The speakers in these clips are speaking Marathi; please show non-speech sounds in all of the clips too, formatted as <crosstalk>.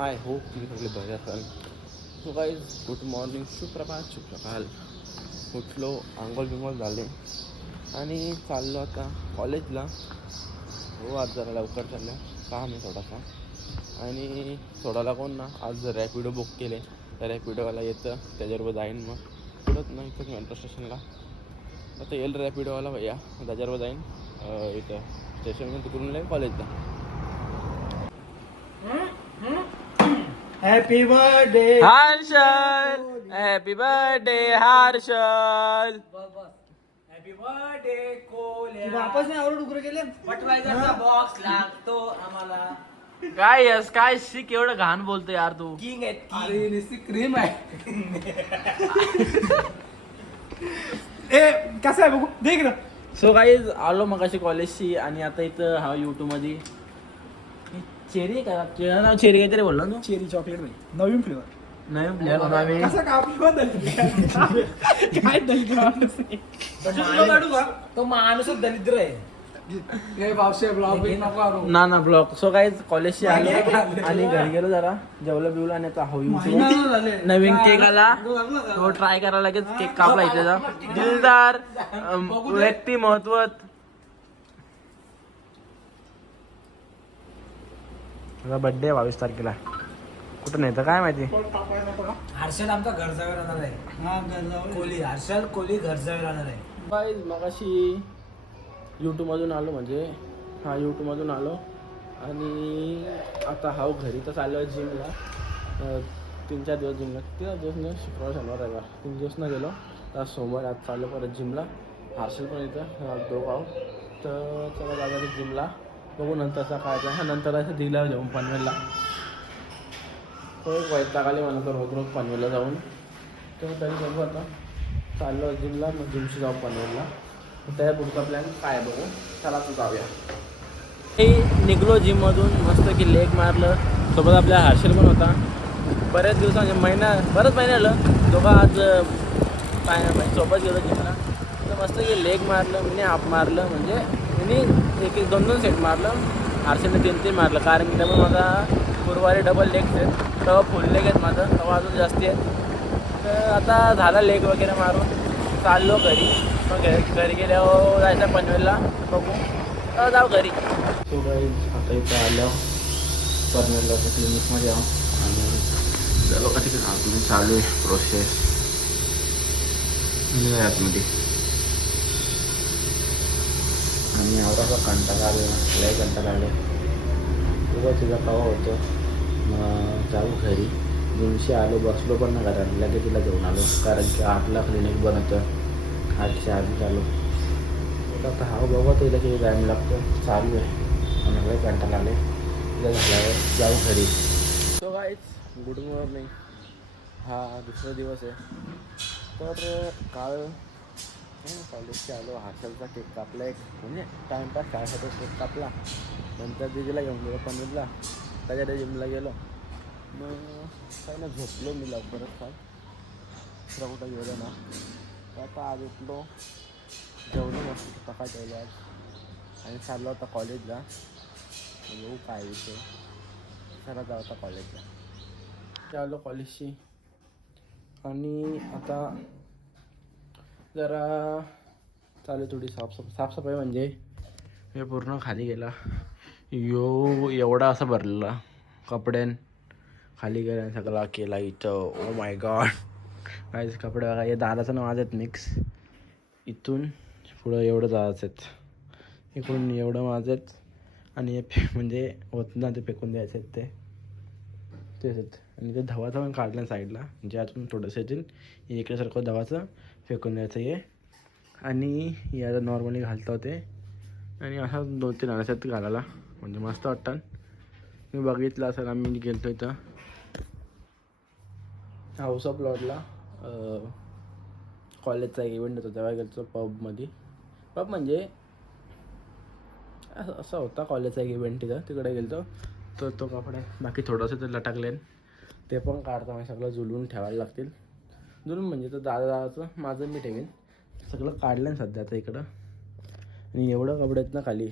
आय होप तुम्ही सगळे बरे असाल सो गाईज गुड मॉर्निंग सुप्रभात सुप्रकाल उठलो आंघोळ बिंघोळ झाले. आणि चाललो आता कॉलेजला हो आज जरा लवकर चाललं काम आहे थोडासा. आणि सोडायला कोण ना आज जर रॅपिडो बुक केले. त्या रॅपिडोवाला येतं. त्याच्याबरोबर जाईन मग. पुढंच नाही इथंच मेट्रो स्टेशनला आता येईल रॅपिडोवाला भैया. त्याच्याबरोबर जाईन. इथं. स्टेशनमध्ये तिकडून लागेल कॉलेजला happy birthday Harshal. Happy birthday Harshal. Happy birthday कोले वापस नाही आवड उघडे गेले पटवायचा बॉक्स लागतो आम्हाला. काय यस काय शिक एवढं घाण बोलतो यार तू. किंग आहेत अरे नुसती क्रीम आहे. <laughs> ए कसं आहे बघू? देख ना सो काही आलो मग अशी कॉलेजची आणि आता इथं हा युट्यूबमध्ये चेरी का? नाव चेरी काहीतरी बोलला ना चेरी चॉकलेटमध्ये नवीन फ्लेवर नवीन प्लेअर होता आम्ही कसं दलित? काय दलित माणूस आहे? तो माणूसच दरिद्र आहे. ना ना ब्लॉग. सो काही कॉलेजची आलो. आणि घरी गेलो जरा. जेवलं बिवलं आणि आता हो YouTube. नवीन केक आला. तो ट्राय करायला लगेच केक कापला इथे दिलदार अम, व्यक्ती महत्त्व बर्थडे बावीस तारखेला. कुठं नाही तर काय माहिती? हर्षल आमचा घर जावे राहणार आहे. हा. कोहली हर्षल कोहली घर जावे राहणार आहे. बाय मगाशी यूट्यूबमधून आलो म्हणजे. हा यूट्यूबमधून आलो. आणि आता हा घरी तर चाललो आहे जिमला तीन चार दिवस जिमला तीन दिवस न शुक्रवार शनिवार रविवार. तीन दिवस न गेलो. तर सोमवार आज चाललो परत जिमला हार्शल पण येतं दोघं आहो तर चला जागा जिमला बघू नंतरचा काय हा नंतर असं दिला जाऊन पनवेलला. तो एक वैताग आले मला तर रोज रोज पनवेलला जाऊन. तर तरी बघू आता. चाललो जिमला मग जिमशी जाऊ पनवेलला. त्या पुढचा प्लॅन काय बघू. चला तू जाऊया. हे निघलो जिममधून मस्त की लेग मारलं. सोबत आपल्या हर्षल पण होता. बऱ्याच दिवसांचे महिना बरंच महिने आलं दोघं आज काय सोबत गेलो जिमला. तर मस्त की लेग मारलं मी हाफ मारलं. म्हणजे मी एक दोन दोन सेट मारलं. हर्षलने तीन तीन मारलं. कारण की डबल माझा गुरुवारी डबल लेग सेट तेव्हा फुल लेग आहेत माझं. तेव्हा अजून जास्ती आहेत. तर आता झाला लेग वगैरे मारून. चाललो घरी. मग घरी गेल्यावर जायचं पनवेलला. बघू. तर जाऊ घरी. सो काही आता इथं आलं. पनवेलला क्लिनिकमध्ये आहो. आणि चलो का तिकडे चालू आहे प्रोसेस आतमध्ये. आणि आवराचा कंटाळा आला लय कंटाळा आले उभं तुझा कवा होतं. जाऊ घरी. दोनशे आलो बसलो पण ना घरात. लगेच तिला घेऊन आलो. कारण की आठला क्लिनिक बनवतं आठशे आधी आलो. आता हा बघत तिला की टाईम लागतो. चालू आहे आणि लय कंटाळा आले. तिला झाल्यावर जाऊ घरी. सो काहीच गुड मॉर्निंग हा दुसरा दिवस आहे. तर काल कॉलेजच्या आलो हर्षलचा केक कापला एक म्हणजे टाइमपास खायसाठी केक कापला. नंतर दिदीला घेऊन गेलो पनीरला. त्याच्या जिमला गेलो. मग काय ना झोपलो मी लवकरच काय दुसरा कुठं गेलो ना. तर आता आज उठलो. जेवलो मस्त सकाळ जेवलो आज आणि चाललो होता कॉलेजला येऊ काय विषय चला जाऊ होता कॉलेजला आलो कॉलेजशी आणि आता जरा चालू थोडी साफसफाई साफसफाई म्हणजे हे पूर्ण खाली गेला. यो एवढा असा भरलेला. कपड्यान खाली गेला सगळा केला इथं. ओ माय गॉड काय कपडे बघा हे दाराचं नाव आहेत मिक्स इथून पुढं एवढं जायचं आहेत. इकडून एवढं माझं आणि हे म्हणजे होत ना ते फेकून द्यायचे आहेत ते. तेच आहेत. आणि ते धवाचं पण काढलं साईडला म्हणजे अजून थोडंसं येतील. इकडेसारखं धवाचं फेकून द्यायचं हे. आणि याला नॉर्मली घालता होते. आणि असा दोन तीन अडसत घालायला. म्हणजे मस्त वाटतं मी बघितलं असं आम्ही गेलो इथं. हाऊस ऑफ लॉडला कॉलेजचा एक इव्हेंट होता तेव्हा गेलो पबमध्ये पब म्हणजे असं असा होता कॉलेजचा एक इव्हेंट तिथं. तिकडे गेलो तर तो कपडे बाकी थोडंसं तर लटकले ते पण काढता सगळं जुलून ठेवायला लागतील. जुलून म्हणजे तर दादा दादाचं माझं मी ठेवीन. सगळं काढलं सध्या आता इकडं. आणि एवढं कपडे आहेत ना खाली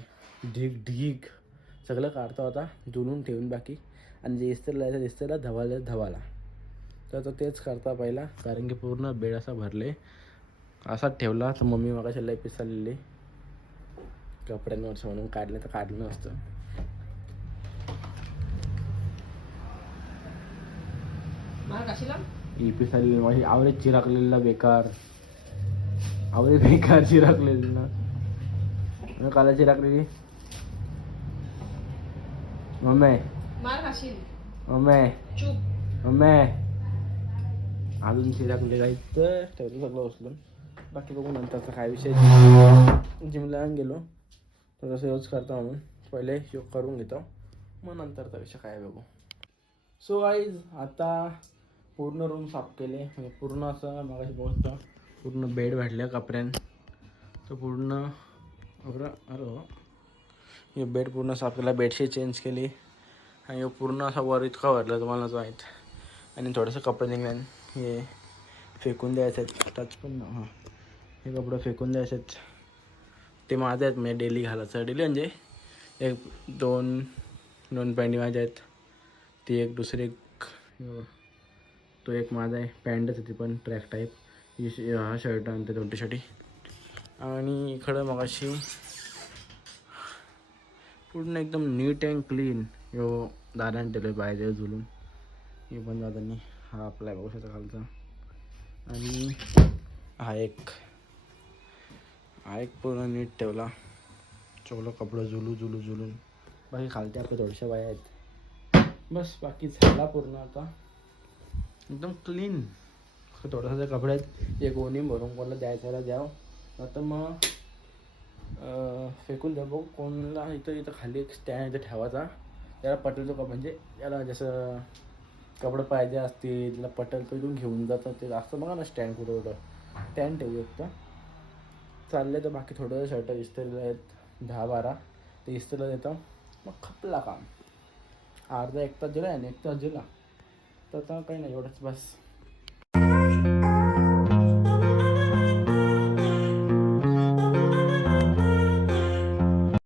ढीग ढीग सगळं काढता आता जुलून ठेवून बाकी. आणि जे इस्त्रीला यायचं इस्त्रीला धवायला धवाला तर तो तेच करता पहिला कारण की पूर्ण बेड असा भरले. असाच ठेवला तर मम्मी मगाशी लय पिसालेली कपड्यांवरचं म्हणून काढलं तर काढलं नसतं. ही पिसालेली माझी आवडे चिराकलेला बेकार. आवडे बेकार चिराकलेली ना काला चिराकलेली मम्मी. मम्मी. चूप. मम्मी. अजून चिराकले काही तर ठेवतो सगळं उचलून. बाकी बघू नंतरचा काय विषय जिमला गेलो. तर तसं यूज करतो म्हणून पहिले योग करून घेतो. मग नंतरचा विषय काय बघू. सो आईज आता पूर्ण रूम साफ केले. म्हणजे पूर्ण असं मगाशी बघतो पूर्ण बेड वाढले कपड्यान. तर पूर्ण अरे अरे हो. हे. बेड पूर्ण साफ केला बेडशीट चेंज केली. आणि पूर्ण असा वर इतका भरला तुम्हाला माहीत आणि थोडेसे कपडे निघले. हे फेकून द्यायचे आहेत. टच पण हां. हे कपडे फेकून द्यायचे आहेत. ते माझे आहेत. म्हणजे डेली घालायचं. डेली म्हणजे एक दोन दोन पॅन्टी माझ्या आहेत. ती एक दुसरी एक. तो एक माझा आहे पॅन्टच आहे ती पण ट्रॅक टाईप ही श- हा शर्ट आणि ते दोन टी शर्टी आणि इकडं मगाशी पूर्ण एकदम नीट अँड क्लीन यो दादाने दिलं पाहिजे झुलून. हे पण दादांनी हा आपला बघू शकता खालचा. आणि हा एक हा एक पूर्ण नीट ठेवला. चोलं कपडं झुलू झुलू झुलून. बाकी खालते आपल्या थोड्याशा बाया आहेत. बस बाकी झाला पूर्ण आता. एकदम क्लीन थोडासा कपडे आहेत एक ओनी भरून कोणाला द्यायच्याला द्यावं. आता मग फेकून द्या बघू कोणाला इथं इथं खाली एक स्टँड इथं ठेवायचा. त्याला पटेल तो का म्हणजे याला जसं कपडे पाहिजे असतील त्याला पटेल तो इथून घेऊन जातं. ते असतं बघा ना स्टँड कुठं कुठं. स्टँड ठेवू शकतं चालले तर बाकी थोडं शर्ट इस्त्रीला आहेत दहा बारा. ते इस्त्रीला देतं. मग खपला काम. अर्धा एक तास दिला आणि एक तास दिला. तर आता काही नाही एवढंच बस